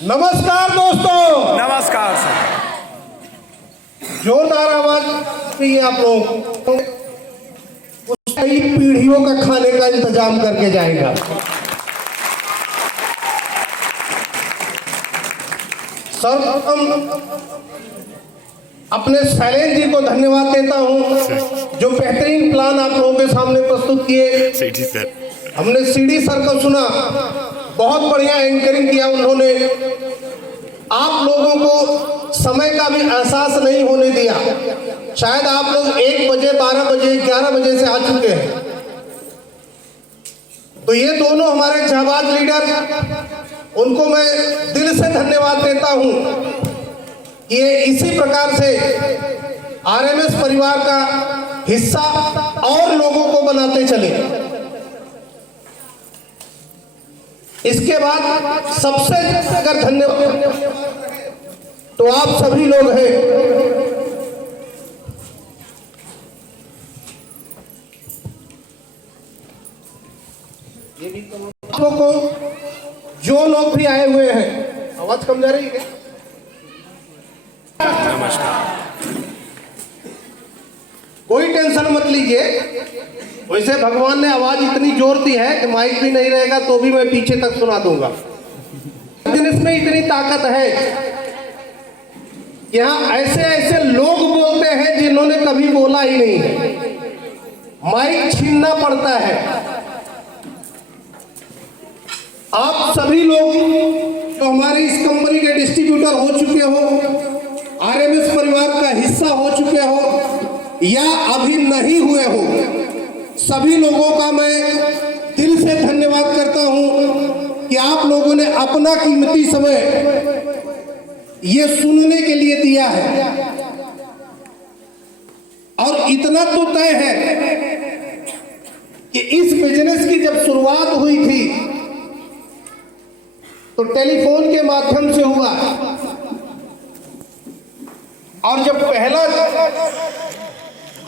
नमस्कार दोस्तों। नमस्कार सर। जोरदार आवाज भी आप लोग उस कई पीढ़ियों का खाने का इंतजाम करके जाएगा। सर्वप्रथम अपने शैलेंद्र जी को धन्यवाद देता हूं जो बेहतरीन प्लान आप लोगों के सामने प्रस्तुत किए। सीडी सर, हमने सीडी सर को सुना, बहुत बढ़िया एंकरिंग किया उन्होंने। आप लोगों को समय का भी एहसास नहीं होने दिया। शायद आप लोग 1 बजे, 12 बजे, 11 बजे से आ चुके हैं। तो ये दोनों हमारे जाबाज लीडर, उनको मैं दिल से धन्यवाद देता हूं। ये इसी प्रकार से आरएमएस परिवार का हिस्सा और लोगों को बनाते चले। इसके बाद सबसे अगर धन्यवाद तो आप सभी लोग हैं। ये भी लोगों को, जो लोग भी आए हुए हैं, आवाज कम जा रही है। नमस्कार। कोई टेंशन मत लीजिए। वैसे भगवान ने आवाज इतनी जोर दी है कि माइक भी नहीं रहेगा तो भी मैं पीछे तक सुना दूंगा। लेकिन इसमें इतनी ताकत है, यहाँ ऐसे ऐसे लोग बोलते हैं जिन्होंने कभी बोला ही नहीं है। माइक छीनना पड़ता है। आप सभी लोग जो हमारी इस कंपनी के डिस्ट्रीब्यूटर हो चुके हो, आरएमएस परिवार का हिस्सा हो चुके हो या अभी नहीं हुए हो, सभी लोगों का मैं दिल से धन्यवाद करता हूं कि आप लोगों ने अपना कीमती समय ये सुनने के लिए दिया है। और इतना तो तय है कि इस बिजनेस की जब शुरुआत हुई थी तो टेलीफोन के माध्यम से हुआ, और जब पहला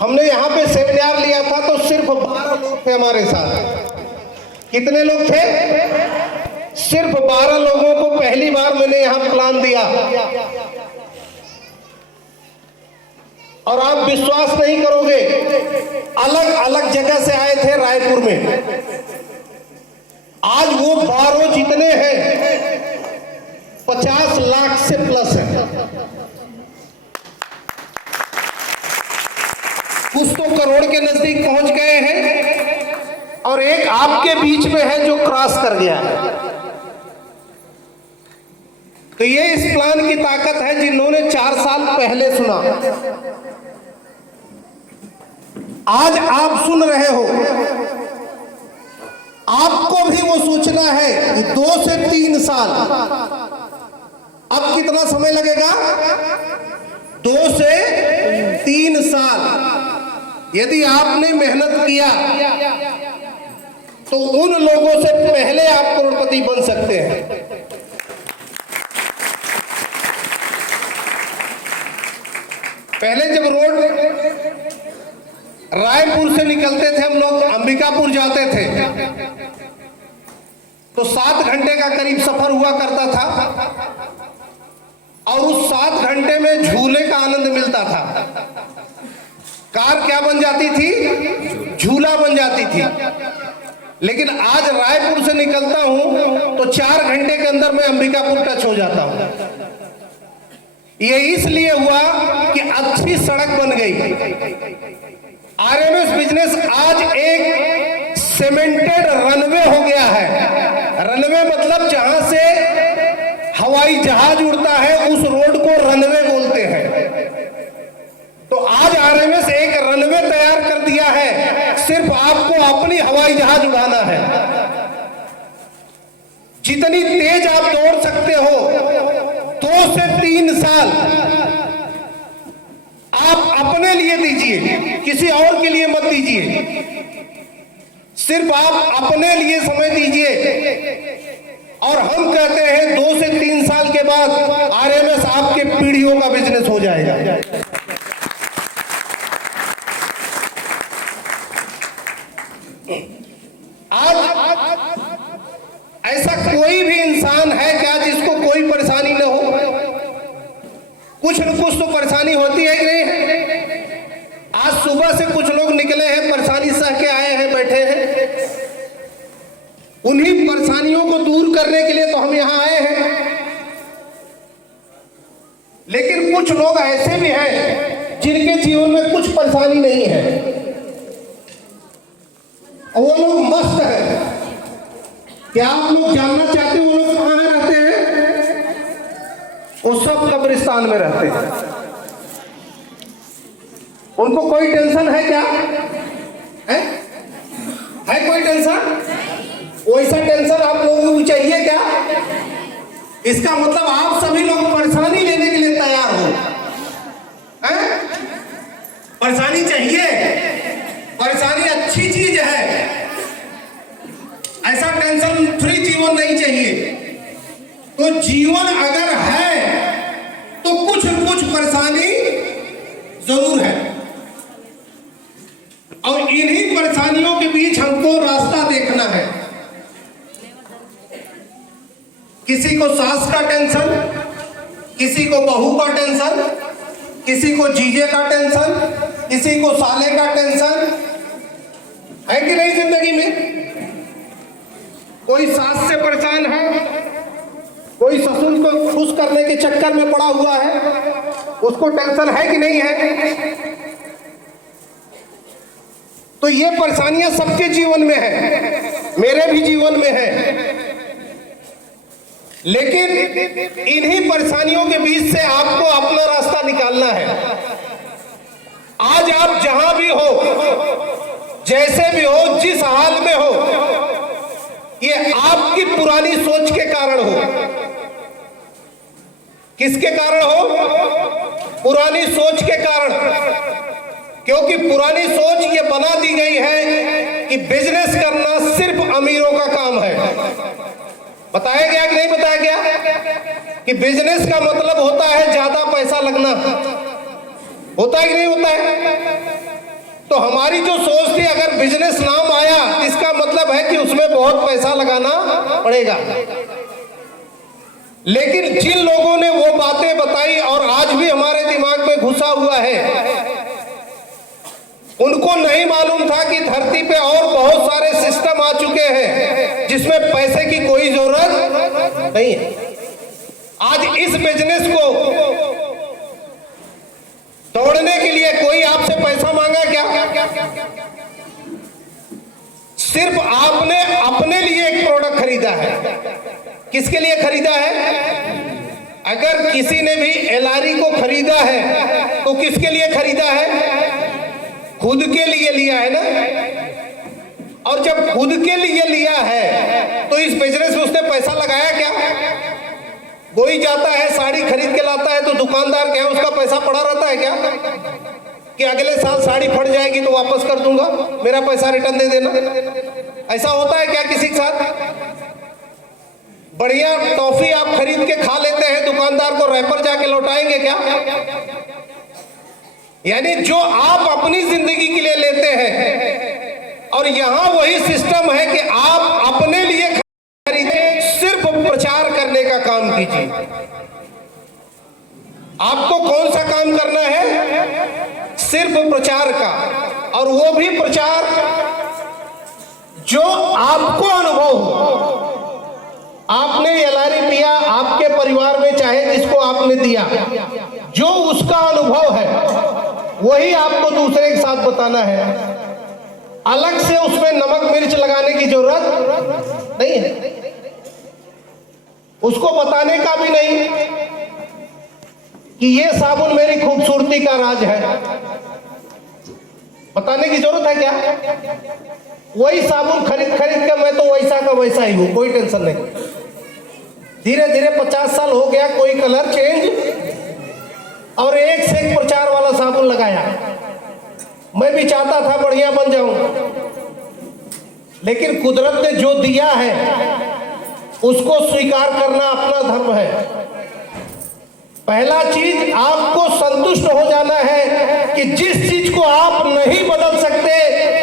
हमने यहाँ पे सेमिनार लिया था तो सिर्फ 12 लोग थे हमारे साथ। कितने लोग थे? सिर्फ 12 लोगों को पहली बार मैंने यहाँ प्लान दिया। और आप विश्वास नहीं करोगे, अलग अलग जगह से आए थे रायपुर में। आज वो 12 जितने हैं 50 लाख से प्लस है। कुछ तो करोड़ के नजदीक पहुंच गए हैं और एक आपके बीच में है जो क्रॉस कर गया है। तो ये इस प्लान की ताकत है जिन्होंने 4 साल पहले सुना। आज आप सुन रहे हो, आपको भी वो सोचना है कि 2 से 3 साल, अब कितना समय लगेगा? 2 से 3 साल यदि आपने मेहनत किया तो उन लोगों से पहले आप करोड़पति बन सकते हैं। पहले जब रोड रायपुर से निकलते थे हम लोग, अंबिकापुर जाते थे तो 7 घंटे का करीब सफर हुआ करता था। और उस 7 घंटे में झूले का आनंद मिलता था। कार क्या बन जाती थी? झूला बन जाती थी। लेकिन आज रायपुर से निकलता हूं तो 4 घंटे के अंदर मैं अंबिकापुर टच हो जाता हूं। ये इसलिए हुआ कि अच्छी सड़क बन गई। आरएमएस बिजनेस आज एक सीमेंटेड रनवे हो गया है। रनवे मतलब जहां से हवाई जहाज उड़ता है उस रोड को रनवे बोलते हैं। तो आज आरएमएस एक रनवे तैयार कर दिया है, सिर्फ आपको अपनी हवाई जहाज उड़ाना है। जितनी तेज आप दौड़ सकते हो, 2 से 3 साल आप अपने लिए दीजिए, किसी और के लिए मत दीजिए। सिर्फ आप अपने लिए समय दीजिए। और हम कहते हैं 2 से 3 साल के बाद आरएमएस आपके पीढ़ियों का बिजनेस हो जाएगा। आज ऐसा कोई भी इंसान है क्या जिसको कोई परेशानी परेशानी होती है कि नहीं है? आज सुबह से कुछ लोग निकले हैं, परेशानी सह के आए हैं, बैठे हैं। उन्हीं परेशानियों को दूर करने के लिए तो हम यहाँ आए हैं। लेकिन कुछ लोग ऐसे भी हैं जिनके जीवन में कुछ परेशानी नहीं है और वो लोग मस्त है। क्या आप लोग जानना चाहते हो वो लोग कहाँ रहते हैं? वो सब कब्रिस्तान में रहते हैं। उनको कोई टेंशन है क्या? है कोई टेंशन? वैसा टेंशन आप लोगों को चाहिए क्या? इसका मतलब आप सभी लोग परेशानी लेने के लिए तैयार हो। परेशानी चाहिए? परेशानी अच्छी चीज है। ऐसा टेंशन फ्री जीवन नहीं चाहिए। तो जीवन अगर है तो कुछ कुछ परेशानी जरूर है और इन्हीं परेशानियों के बीच हमको रास्ता देखना है। किसी को सास का टेंशन, किसी को बहू का टेंशन, किसी को जीजे का टेंशन, किसी को साले का टेंशन है कि नहीं जिंदगी में? कोई सास से परेशान है, कोई ससुर को खुश करने के चक्कर में पड़ा हुआ है, उसको टेंशन है कि नहीं है? तो ये परेशानियां सबके जीवन में है, मेरे भी जीवन में है। लेकिन इन्हीं परेशानियों के बीच से आपको अपना रास्ता निकालना है। आज आप जहां भी हो, जैसे भी हो, जिस हाल में हो, ये आपकी पुरानी सोच के कारण हो। किसके कारण हो? पुरानी सोच के कारण। क्योंकि पुरानी सोच ये बना दी गई है कि बिजनेस करना सिर्फ अमीरों का काम है। बताया गया कि नहीं बताया गया कि बिजनेस का मतलब होता है ज्यादा पैसा लगना? होता है कि नहीं होता है? तो हमारी जो सोच थी, अगर बिजनेस नाम आया इसका मतलब है कि उसमें बहुत पैसा लगाना पड़ेगा। लेकिन जिन लोगों ने वो बातें बताई और आज भी हमारे दिमाग में घुसा हुआ है, उनको नहीं मालूम था कि धरती पे और बहुत सारे सिस्टम आ चुके हैं जिसमें पैसे की कोई जरूरत नहीं है। आज इस बिजनेस को दौड़ने के लिए कोई आपसे पैसा मांगा क्या? सिर्फ आपने अपने लिए एक प्रोडक्ट खरीदा है। किसके लिए खरीदा है? अगर किसी ने भी एलआरई को खरीदा है तो किसके लिए खरीदा है? खुद के लिए लिया है ना। और जब खुद के लिए लिया है तो इस बिजनेस में उसने पैसा लगाया क्या? कोई जाता है साड़ी खरीद के लाता है तो दुकानदार क्या है, उसका पैसा पड़ा रहता है क्या कि अगले साल साड़ी फट जाएगी तो वापस कर दूंगा, मेरा पैसा रिटर्न दे देना? ऐसा होता है क्या किसी के साथ? बढ़िया टॉफी आप खरीद के खा लेते हैं, दुकानदार को रैपर जाके लौटाएंगे क्या? यानी जो आप अपनी जिंदगी के लिए लेते हैं, और यहां वही सिस्टम है कि आप अपने लिए खरीदे, सिर्फ प्रचार करने का काम कीजिए। आपको कौन सा काम करना है? सिर्फ प्रचार का, और वो भी प्रचार जो आपको अनुभव हो। आपने एलआरई पिया, आपके परिवार में चाहे जिसको आपने दिया, जो उसका अनुभव है वही आपको दूसरे के साथ बताना है। अलग से उसमें नमक मिर्च लगाने की जरूरत नहीं है, उसको बताने का भी नहीं कि ये साबुन मेरी खूबसूरती का राज है। बताने की जरूरत है क्या? वही साबुन खरीद के मैं तो वैसा का वैसा ही हूं, कोई टेंशन नहीं। धीरे धीरे 50 साल हो गया, कोई कलर चेंज, और एक से एक प्रचार वाला साबुन लगाया। मैं भी चाहता था बढ़िया बन जाऊं, लेकिन कुदरत ने जो दिया है उसको स्वीकार करना अपना धर्म है। पहला चीज, आपको संतुष्ट हो जाना है कि जिस चीज को आप नहीं बदल सकते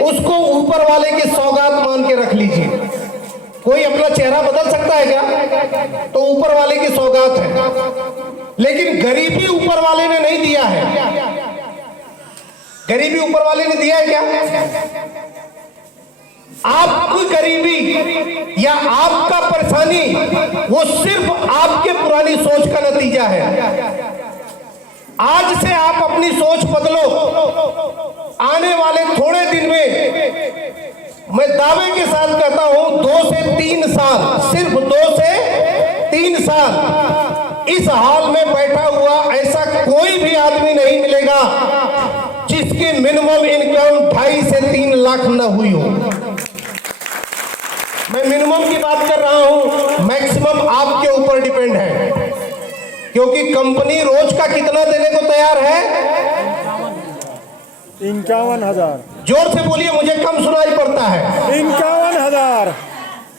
उसको ऊपर वाले की सौगात मान के रख लीजिए। कोई अपना चेहरा बदल सकता है क्या? तो ऊपर वाले की सौगात है। लेकिन गरीबी ऊपर वाले ने नहीं दिया है। गरीबी ऊपर वाले ने दिया है क्या? आपकी गरीबी या आपका परेशानी वो सिर्फ आपके पुरानी सोच का नतीजा है। आज से आप अपनी सोच बदलो। आने वाले थोड़े दिन में मैं दावे के साथ कहता हूं 2 से 3 साल, सिर्फ 2 से 3 साल इस हाल में बैठा हुआ ऐसा कोई भी आदमी नहीं मिलेगा जिसकी मिनिमम इनकम 2.5 से 3 लाख न हुई हो। मैं मिनिमम की बात कर रहा हूं, मैक्सिमम आपके ऊपर डिपेंड है, क्योंकि कंपनी रोज का कितना देने को तैयार है? 51,000। जोर से बोलिए, मुझे कम सुनाई पड़ता है। 51,000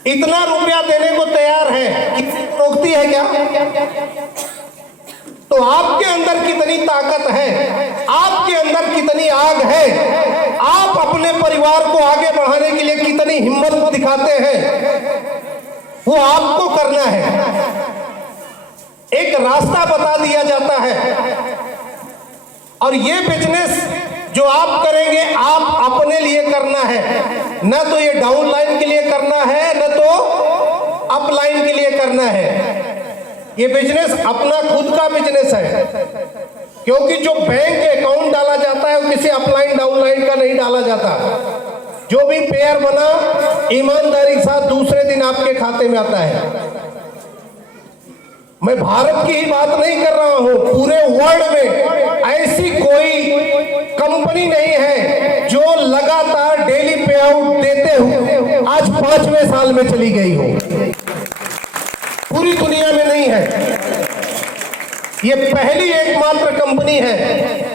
इतना रुपया देने को तैयार है, रोकती है क्या? तो आपके अंदर कितनी ताकत है, आपके अंदर कितनी आग है, आप अपने परिवार को आगे बढ़ाने के लिए कितनी हिम्मत दिखाते हैं, वो आपको करना है। एक रास्ता बता दिया जाता है और ये बिजनेस जो आप करेंगे आप अपने लिए करना है, न तो ये डाउन लाइन के लिए करना है, न तो अप लाइन के लिए करना है। ये बिजनेस अपना खुद का बिजनेस है, क्योंकि जो बैंक अकाउंट डाला जाता है वो किसी अपलाइन डाउन लाइन का नहीं डाला जाता। जो भी पेयर बना ईमानदारी के साथ दूसरे दिन आपके खाते में आता है। मैं भारत की ही बात नहीं कर रहा हूं, पूरे वर्ल्ड में ऐसी कोई कंपनी नहीं है जो लगातार डेली पे आउट देते हुए आज 5वें साल में चली गई हो। पूरी दुनिया में नहीं है, ये पहली एकमात्र कंपनी है।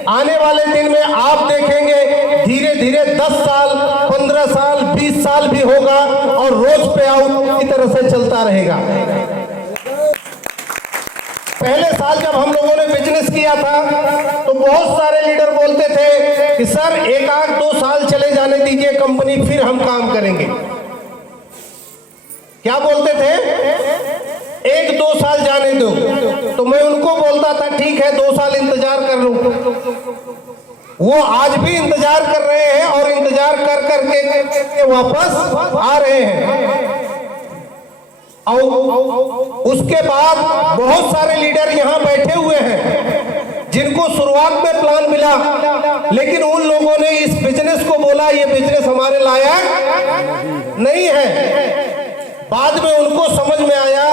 आने वाले दिन में आप देखेंगे धीरे धीरे 10 साल, 15 साल, 20 साल भी होगा और रोज पे आउट की तरह से चलता रहेगा। पहले साल जब हम लोगों ने बिजनेस किया था तो बहुत सारे लीडर बोलते थे कि सर 1-2 साल चले जाने दीजिए कंपनी, फिर हम काम करेंगे। क्या बोलते थे? 1-2 साल जाने दो। तो मैं उनको बोलता था ठीक है 2 साल इंतजार कर लो। वो आज भी इंतजार कर रहे हैं और इंतजार कर करके वापस आ रहे हैं। और उसके बाद बहुत सारे लीडर यहाँ बैठे हुए हैं जिनको शुरुआत में प्लान मिला, लेकिन उन लोगों ने इस बिजनेस को बोला ये बिजनेस हमारे लायक नहीं है। बाद में उनको समझ में आया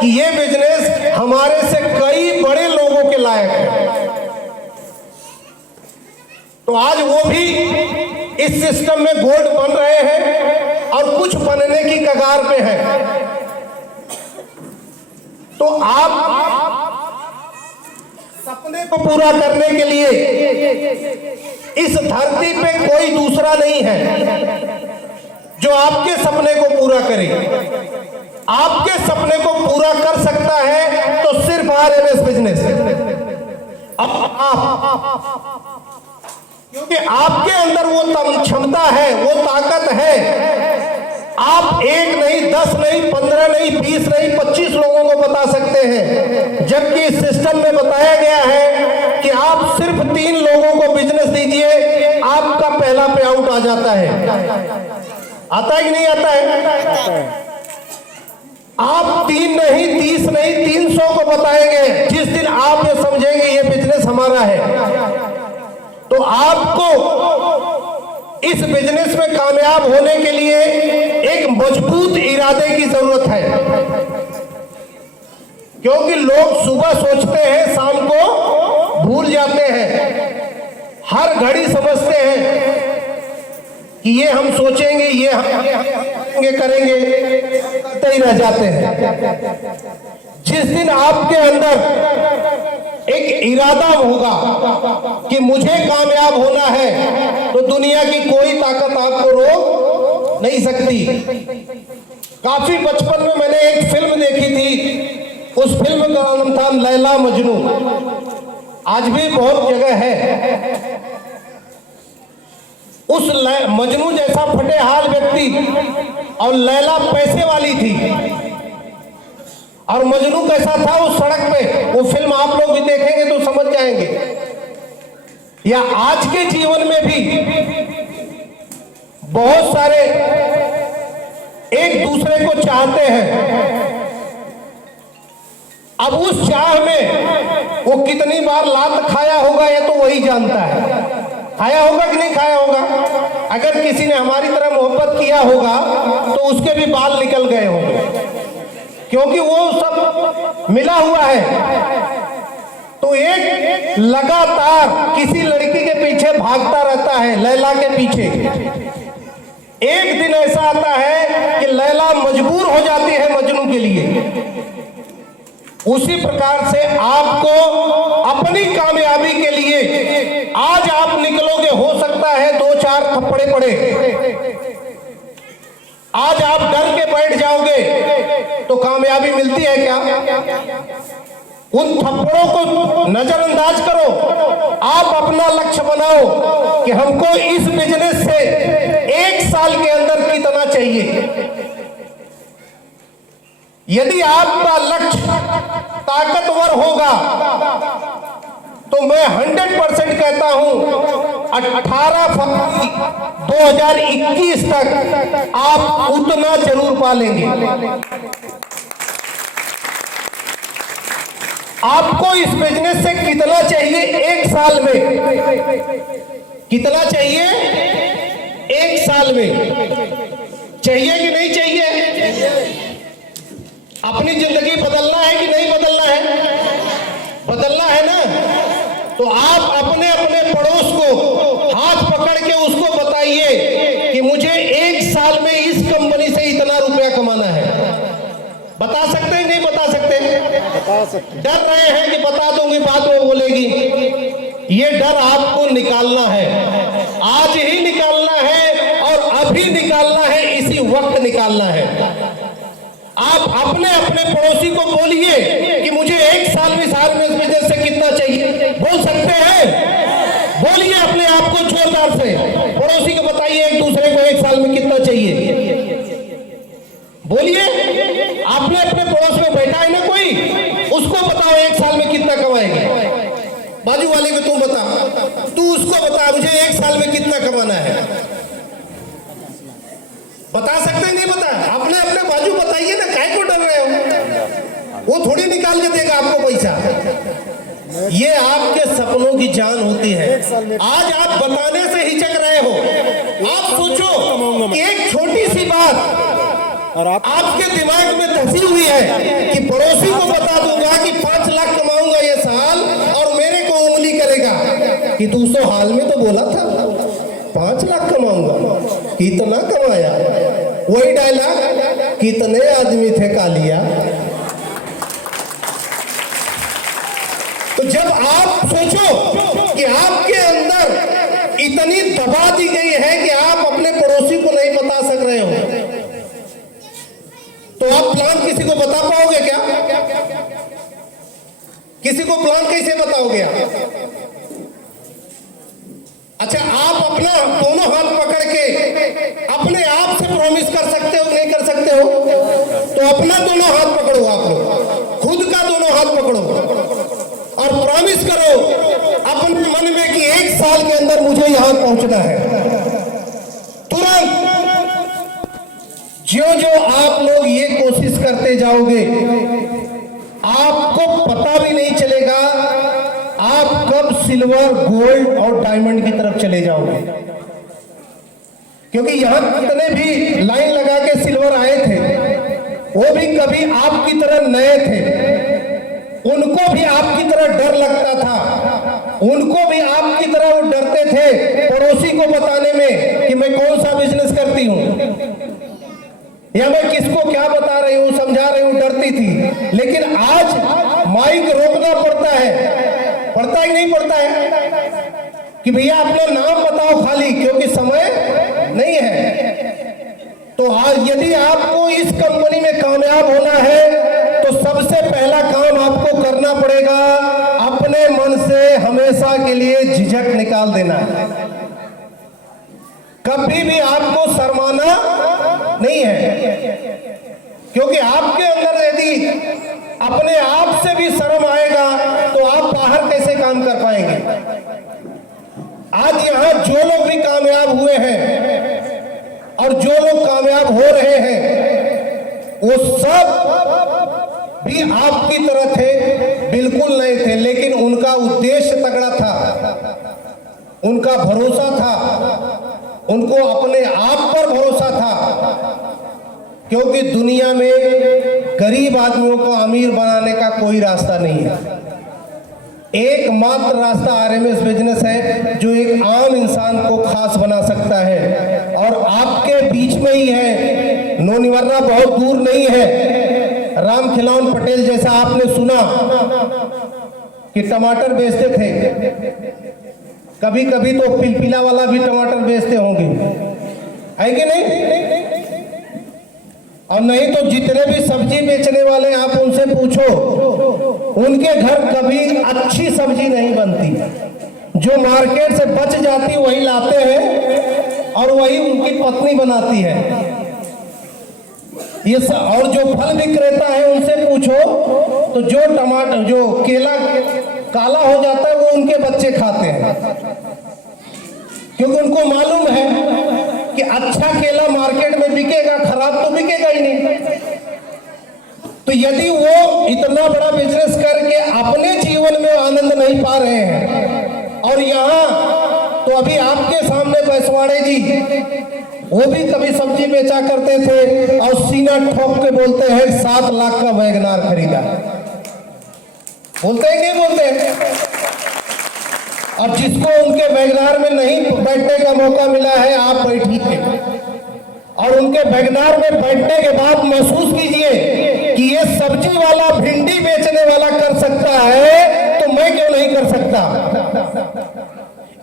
कि ये बिजनेस हमारे से कई बड़े लोगों के लायक है। तो आज वो भी इस सिस्टम में गोल्ड बन रहे हैं और कुछ बनने की कगार पे हैं। तो आप सपने को पूरा करने के लिए इस धरती पे कोई दूसरा नहीं है जो आपके सपने को पूरा करे। आपके सपने को पूरा कर सकता है तो सिर्फ आरएमएस बिजनेस। क्योंकि आपके अंदर वो क्षमता है, वो ताकत है। आप 1 नहीं, 10 नहीं, 15 नहीं, 20 नहीं, 25 लोगों को बता सकते हैं, जबकि इस सिस्टम में बताया गया है कि आप सिर्फ 3 लोगों को बिजनेस दीजिए, आपका पहला पे आउट आ जाता है। आता है कि नहीं आता है? आप 3 नहीं, 30 नहीं, 300 को बताएंगे। जिस दिन आप ये समझेंगे ये बिजनेस हमारा है, तो आपको इस बिजनेस में कामयाब होने के लिए एक मजबूत इरादे की जरूरत है। क्योंकि लोग सुबह सोचते हैं, शाम को भूल जाते हैं। हर घड़ी समझते हैं कि ये हम सोचेंगे, ये हम करेंगे, करते ही रह जाते हैं। जिस दिन आपके अंदर एक इरादा होगा कि मुझे कामयाब होना है, तो दुनिया की कोई ताकत आपको रोक नहीं सकती। काफी बचपन में मैंने एक फिल्म देखी थी, उस फिल्म का नाम था लैला मजनू। आज भी बहुत जगह है। उस मजनू जैसा फटे हाल व्यक्ति और लैला पैसे वाली थी। और मजनू कैसा था उस सड़क पे, वो फिल्म आप लोग भी देखेंगे तो समझ जाएंगे। या आज के जीवन में भी बहुत सारे एक दूसरे को चाहते हैं। अब उस चाह में वो कितनी बार लात खाया होगा ये तो वही जानता है। खाया होगा कि नहीं खाया होगा? अगर किसी ने हमारी तरह मोहब्बत किया होगा तो उसके भी बाल निकल गए होंगे, क्योंकि वो सब मिला हुआ है। तो एक लगातार किसी लड़की के पीछे भागता रहता है, लैला के पीछे। एक दिन ऐसा आता है कि लैला मजबूर हो जाती है मजनू के लिए। उसी प्रकार से आपको अपनी कामयाबी के लिए आज आप निकलोगे, हो सकता है 2-4 थप्पड़े पड़े, आज आप डर के बैठ जाओगे तो कामयाबी मिलती है क्या? उन थप्पड़ों को नजरअंदाज करो, आप अपना लक्ष्य बनाओ कि हमको इस बिजनेस से 1 साल के अंदर कितना चाहिए। यदि आपका लक्ष्य ताकतवर होगा तो मैं 100% कहता हूं 18 फरवरी 2021 तक आप उतना जरूर पालेंगे। आपको इस बिजनेस से कितना चाहिए 1 साल में? कितना चाहिए 1 साल में? चाहिए कि नहीं चाहिए? अपनी जिंदगी बदलना है कि नहीं बदलना है? बदलना है ना? तो आप अपने अपने पड़ोस को हाथ पकड़ के उसको बताइए कि मुझे 1 साल में इस कंपनी से इतना रुपया कमाना है। बता सकते हैं नहीं बता सकते? बता सकते। डर रहे हैं कि बता दूंगी बाद में बोलेगी। ये डर आपको निकालना है, आज ही निकालना है और अभी निकालना है, इसी वक्त निकालना है। आप अपने अपने पड़ोसी को बोलिए कि मुझे 1 साल में साल में इस बिजनेस से कितना चाहिए। बोल सकते हैं? बोलिए अपने आप को जोरदार से, पड़ोसी को बताइए एक दूसरे को 1 साल में कितना चाहिए। बोलिए, आपने अपने पड़ोस में बैठा है ना कोई, उसको बताओ 1 साल में कितना कमाएंगे। बाजू वाले को तुम बता, तू उसको बता मुझे 1 साल में कितना कमाना है। बता सकते नहीं? बता, अपने अपने बाजू बताइए ना, काहे को डर रहे हो? वो थोड़ी निकाल के देगा आपको पैसा। ये आपके सपनों की जान होती है। आज आप बताने से हिचक रहे हो। आप सोचो कि एक छोटी सी बात और आपके दिमाग में धसी हुई है कि पड़ोसी को बता दूंगा कि 5 लाख कमाऊंगा ये साल और मेरे को उंगली करेगा कि तू तो हाल में तो बोला था 5 लाख कमाऊंगा, कितना कमाया? वही डायलॉग, कितने आदमी थे कालिया। तो जब आप सोचो कि आपके अंदर इतनी दबा दी गई है कि आप अपने पड़ोसी को नहीं बता सक रहे हो, तो आप प्लान किसी को बता पाओगे क्या? किसी को प्लान कैसे बताओगे आप? अच्छा, आप अपना दोनों हाथ पकड़ के अपने आप से प्रॉमिस कर सकते हो नहीं कर सकते हो? तो अपना दोनों हाथ पकड़ो, आप लोग खुद का दोनों हाथ पकड़ो और प्रॉमिस करो अपने मन में कि 1 साल के अंदर मुझे यहां पहुंचना है। तुरंत जो जो आप लोग ये कोशिश करते जाओगे, आपको पता भी नहीं चलेगा आप कब सिल्वर, गोल्ड और डायमंड की तरफ चले जाओगे। क्योंकि यहां कितने भी लाइन लगा के सिल्वर आए थे, वो भी कभी आपकी तरह नए थे, उनको भी आपकी तरह डर लगता था, उनको भी आपकी तरह वो डरते थे पड़ोसी को बताने में कि मैं कौन सा बिजनेस करती हूं या मैं किसको क्या बता रही हूं, समझा रही हूं, डरती थी। लेकिन आज माइक रोकना पड़ता है कि नहीं पड़ता है कि भैया अपना नाम बताओ खाली, क्योंकि समय नहीं है। तो आज यदि आपको इस कंपनी में कामयाब होना है तो सबसे पहला काम आपको करना पड़ेगा, अपने मन से हमेशा के लिए झिझक निकाल देना है। कभी भी आपको शर्माना नहीं है, क्योंकि आपके अंदर यदि अपने आप से भी शर्म आएगा तो आप बाहर कैसे काम कर पाएंगे। आज यहां जो लोग भी कामयाब हुए हैं और जो लोग कामयाब हो रहे हैं वो सब भी आपकी तरह थे, बिल्कुल नहीं थे, लेकिन उनका उद्देश्य तगड़ा था, उनका भरोसा था, उनको अपने आप पर भरोसा था। क्योंकि दुनिया में गरीब आदमियों को अमीर बनाने का कोई रास्ता नहीं है। एकमात्र रास्ता आरएमएस बिजनेस है जो एक आम इंसान को खास बना सकता है, और आपके बीच में ही है। नोनिवरना बहुत दूर नहीं है। राम खिलौन पटेल जैसा आपने सुना कि टमाटर बेचते थे, कभी कभी तो पिलपिला वाला भी टमाटर बेचते होंगे, है कि नहीं? और नहीं तो जितने भी सब्जी बेचने वाले आप उनसे पूछो, उनके घर कभी अच्छी सब्जी नहीं बनती। जो मार्केट से बच जाती वही लाते हैं और वही उनकी पत्नी बनाती है। ये और जो फल विक्रेता है उनसे पूछो तो जो टमाटर जो केला काला हो जाता है वो उनके बच्चे खाते हैं, क्योंकि उनको मालूम है कि अच्छा केला मार्केट में बिकेगा, खराब तो बिकेगा ही नहीं। तो यदि वो इतना बड़ा बिजनेस करके अपने जीवन में आनंद नहीं पा रहे हैं, और यहाँ तो अभी आपके सामने बैसवाड़े जी वो भी कभी सब्जी बेचा करते थे और सीना ठोक के बोलते हैं 7 लाख का वैगनार खरीदा। बोलते हैं कि नहीं बोलते? और जिसको उनके वैगनार में नहीं बैठने का मौका मिला है, आप बैठिए और उनके वैगनार में बैठने के बाद महसूस कीजिए कि ये सब्जी वाला भिंडी बेचने वाला कर सकता है तो मैं क्यों नहीं कर सकता।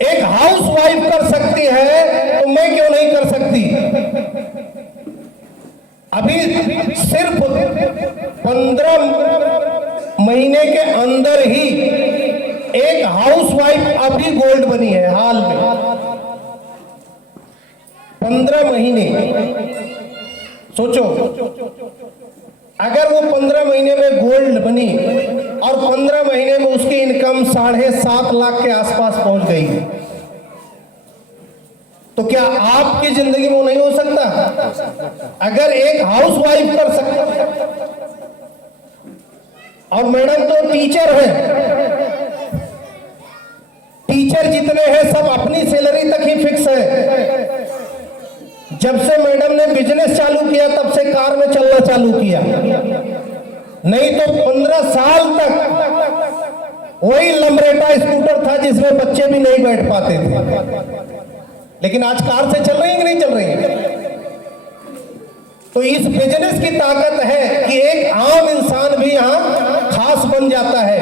एक हाउस वाइफ कर सकती है तो मैं क्यों नहीं कर सकती। अभी सिर्फ 15 महीने के अंदर ही एक हाउस वाइफ अभी गोल्ड बनी है हाल में। 15 महीने सोचो, अगर वो 15 महीने में गोल्ड बनी और 15 महीने में उसकी इनकम 7.5 लाख के आसपास पहुंच गई, तो क्या आपकी जिंदगी में नहीं हो सकता? अगर एक हाउस वाइफ कर सकता, और मैडम तो टीचर है, टीचर जितने हैं सब अपनी सैलरी तक ही फिक्स है। जब से मैडम ने बिजनेस चालू किया तब से कार में चलना चालू किया, नहीं तो 15 साल तक वही लंबरेटा स्कूटर था जिसमें बच्चे भी नहीं बैठ पाते थे। लेकिन आज कार से चल रही है कि नहीं चल रही है? तो इस बिजनेस की ताकत है कि एक आम इंसान भी यहाँ खास बन जाता है।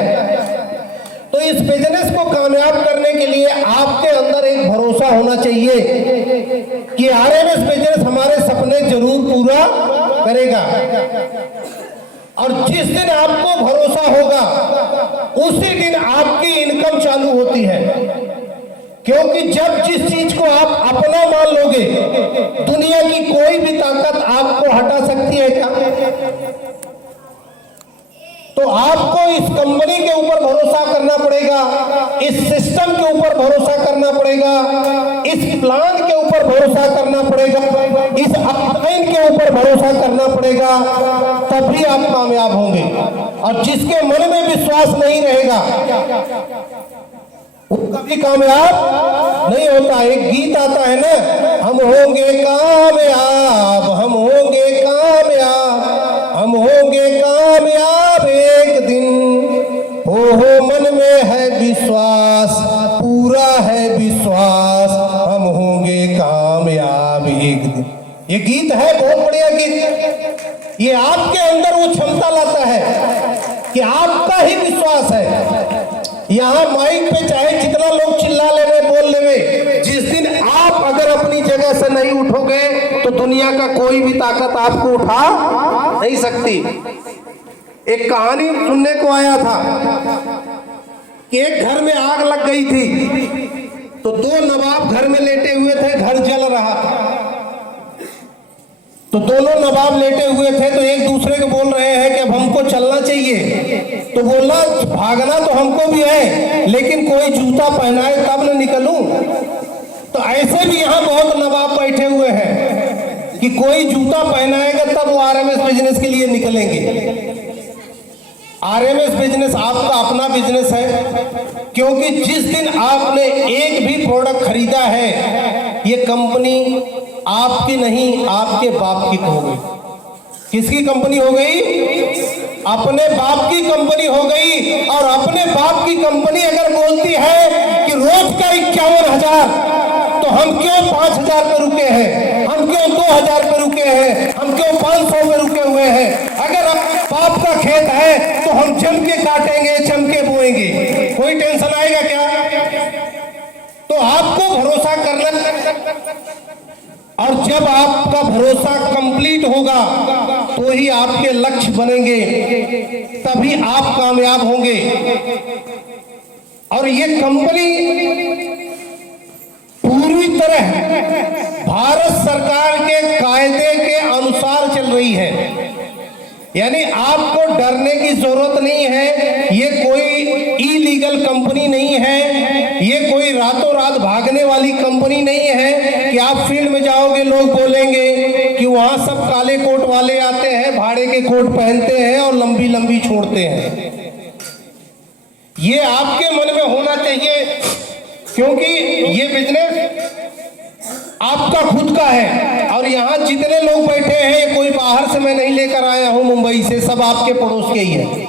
तो इस बिजनेस को कामयाब करने के लिए आपके अंदर एक भरोसा होना चाहिए कि आरएमएस बिजनेस हमारे सपने जरूर पूरा करेगा। और जिस दिन आपको भरोसा होगा उसी दिन आपकी इनकम चालू होती है, क्योंकि जब जिस चीज को आप अपना मान लोगे दुनिया की कोई भी ताकत आपको हटा सकती है क्या? तो आपको इस कंपनी के ऊपर भरोसा करना पड़ेगा, इस सिस्टम के ऊपर भरोसा करना पड़ेगा, इस प्लान के ऊपर भरोसा करना पड़ेगा, इस अपलाइन के ऊपर भरोसा करना पड़ेगा, तभी आप कामयाब होंगे। और जिसके मन में विश्वास नहीं रहेगा वो कभी कामयाब नहीं होता। एक गीत आता है ना, हम होंगे कामयाब, हम होंगे कामयाब, हम होंगे कामयाब एक दिन, हो मन में है विश्वास, पूरा है विश्वास, हम होंगे कामयाब एक दिन। ये गीत है, बहुत बढ़िया गीत। ये आपके अंदर वो क्षमता लाता है कि आपका ही विश्वास है। यहाँ माइक पे चाहे जितना लोग चिल्ला लेवे, बोल लेवे, जिस दिन आप अगर अपनी जगह से नहीं उठोगे तो दुनिया का कोई भी ताकत आपको उठा नहीं सकती। एक कहानी सुनने को आया था कि एक घर में आग लग गई थी, तो 2 नवाब घर में लेटे हुए थे, घर जल रहा था। तो दोनों नवाब लेटे हुए थे, तो एक दूसरे को बोल रहे हैं कि अब हमको चलना चाहिए। तो बोला भागना तो हमको भी है, लेकिन कोई जूता पहनाए तब न निकलूं। तो ऐसे भी यहाँ बहुत नवाब बैठे हुए हैं कि कोई जूता पहनाएगा तब वो आरएमएस बिजनेस के लिए निकलेंगे। आरएमएस बिजनेस आपका अपना बिजनेस है, क्योंकि जिस दिन आपने एक भी प्रोडक्ट खरीदा है, ये कंपनी आपकी नहीं, आपके बाप की हो गई। किसकी कंपनी हो गई? अपने बाप की कंपनी हो गई। और अपने बाप की कंपनी अगर बोलती है कि रोज का 51,000, तो हम क्यों 5,000 पे रुके हैं, हम क्यों 2,000 पे रुके हैं, हम क्यों 500 पे रुके हुए हैं? अगर बाप का खेत है तो हम जम के काटेंगे, जम के बोएंगे, कोई टेंशन आएगा क्या? तो आपको भरोसा करना, और जब आपका भरोसा कंप्लीट होगा तो ही आपके लक्ष्य बनेंगे, तभी आप कामयाब होंगे। और ये कंपनी पूरी तरह भारत सरकार के कायदे के अनुसार चल रही है, यानी आपको डरने की जरूरत नहीं है। ये कोई इलीगल कंपनी नहीं है, ये कोई रातों रात भागने वाली कंपनी नहीं है कि आप फील्ड में जाओगे, लोग बोलेंगे कि वहां सब काले कोट वाले आते हैं, भाड़े के कोट पहनते हैं और लंबी लंबी छोड़ते हैं। ये आपके मन में होना चाहिए, क्योंकि ये बिजनेस आपका खुद का है। और यहाँ जितने लोग बैठे हैं, कोई बाहर से मैं नहीं लेकर आया हूं मुंबई से, सब आपके पड़ोस के ही है।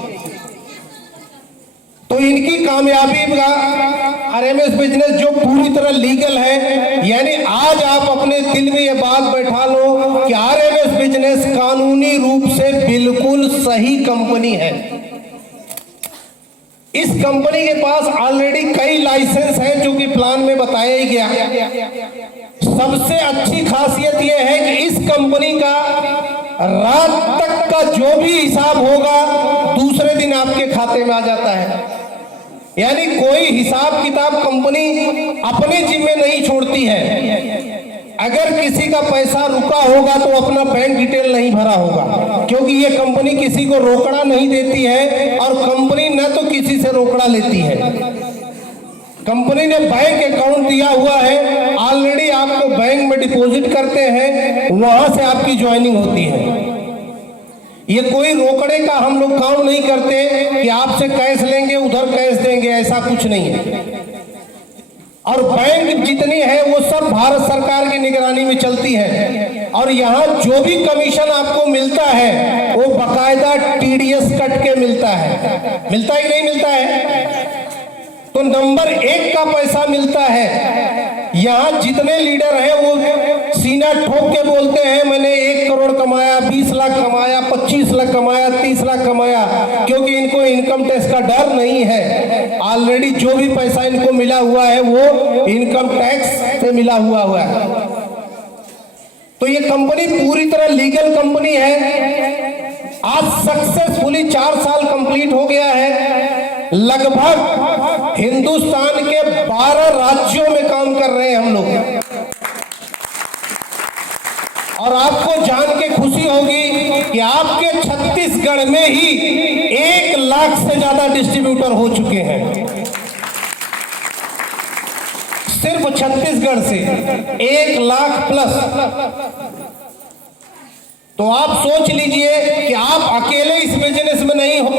तो इनकी कामयाबी का आरएमएस बिजनेस जो पूरी तरह लीगल है, यानी आज आप अपने दिल में ये बात बैठा लो कि आरएमएस बिजनेस कानूनी रूप से बिल्कुल सही कंपनी है। इस कंपनी के पास ऑलरेडी कई लाइसेंस हैं, जो कि प्लान में बताया ही गया। सबसे अच्छी खासियत यह है कि इस कंपनी का रात तक का जो भी हिसाब होगा दूसरे दिन आपके खाते में आ जाता है। यानी कोई हिसाब किताब कंपनी अपने जिम्मे नहीं छोड़ती है। अगर किसी का पैसा रुका होगा तो अपना बैंक डिटेल नहीं भरा होगा, क्योंकि ये कंपनी किसी को रोकड़ा नहीं देती है, और कंपनी न तो किसी से रोकड़ा लेती है। कंपनी ने बैंक अकाउंट दिया हुआ है, ऑलरेडी आपको बैंक में डिपॉजिट करते हैं, वहां से आपकी ज्वाइनिंग होती है। ये कोई रोकड़े का हम लोग काम नहीं करते कि आपसे कैश लेंगे उधर कैश देंगे, ऐसा कुछ नहीं है। और बैंक जितनी है वो सब भारत सरकार की निगरानी में चलती है। और यहाँ जो भी कमीशन आपको मिलता है वो बकायदा टीडीएस कट के मिलता है। मिलता ही नहीं मिलता है? तो नंबर 1 का पैसा मिलता है। यहाँ जितने लीडर हैं वो सीना ठोक के बोलते हैं मैंने 1 करोड़ कमाया, 20 लाख कमाया, 25 लाख कमाया, 30 लाख कमाया, क्योंकि इनको इनकम टैक्स का डर नहीं है। ऑलरेडी जो भी पैसा इनको मिला हुआ है वो इनकम टैक्स से मिला हुआ है। तो ये कंपनी पूरी तरह लीगल कंपनी है। आज सक्सेसफुली 4 साल कंप्लीट हो गया है। लगभग हिंदुस्तान के 12 राज्यों में काम कर रहे हैं हम लोग। और आपको जान के खुशी होगी कि आपके छत्तीसगढ़ में ही 1 लाख से ज्यादा डिस्ट्रीब्यूटर हो चुके हैं। सिर्फ छत्तीसगढ़ से 1 लाख प्लस। तो आप सोच लीजिए कि आप अकेले इस बिजनेस में नहीं हो,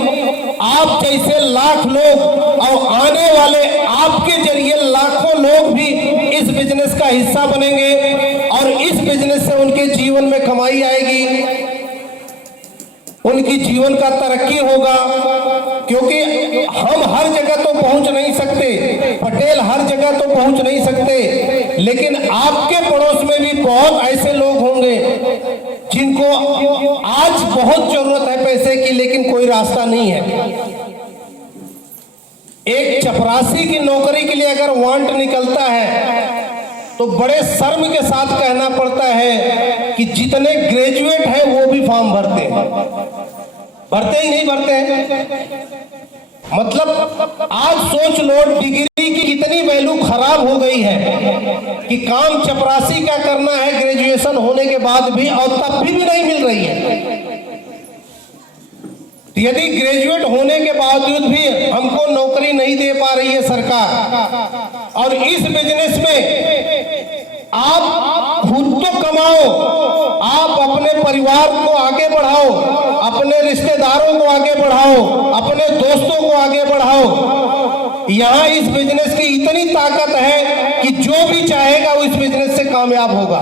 आप जैसे लाख लोग और आने वाले आपके जरिए लाखों लोग भी इस बिजनेस का हिस्सा बनेंगे, और इस बिजनेस से उनके जीवन में कमाई आएगी, उनकी जीवन का तरक्की होगा। क्योंकि हम हर जगह तो पहुंच नहीं सकते, पटेल हर जगह तो पहुंच नहीं सकते, लेकिन आपके पड़ोस में भी बहुत ऐसे लोग होंगे जिनको आज बहुत जरूरत है पैसे की, लेकिन कोई रास्ता नहीं है। एक चपरासी की नौकरी के लिए अगर वांट निकलता है तो बड़े शर्म के साथ कहना पड़ता है कि जितने ग्रेजुएट हैं वो भी फॉर्म भरते हैं। भरते ही नहीं भरते हैं। मतलब आज सोच लो डिग्री की कितनी वैल्यू खराब हो गई है कि काम चपरासी का करना है ग्रेजुएशन होने के बाद भी, और तब भी नहीं मिल रही है। यदि ग्रेजुएट होने के बावजूद भी हमको नौकरी नहीं दे पा रही है सरकार, और इस बिजनेस में आप खुद तो कमाओ, आप अपने परिवार को आगे बढ़ाओ, अपने रिश्तेदारों को आगे बढ़ाओ, अपने दोस्तों को आगे बढ़ाओ। यहाँ इस बिजनेस की इतनी ताकत है कि जो भी चाहेगा वो इस बिजनेस से कामयाब होगा।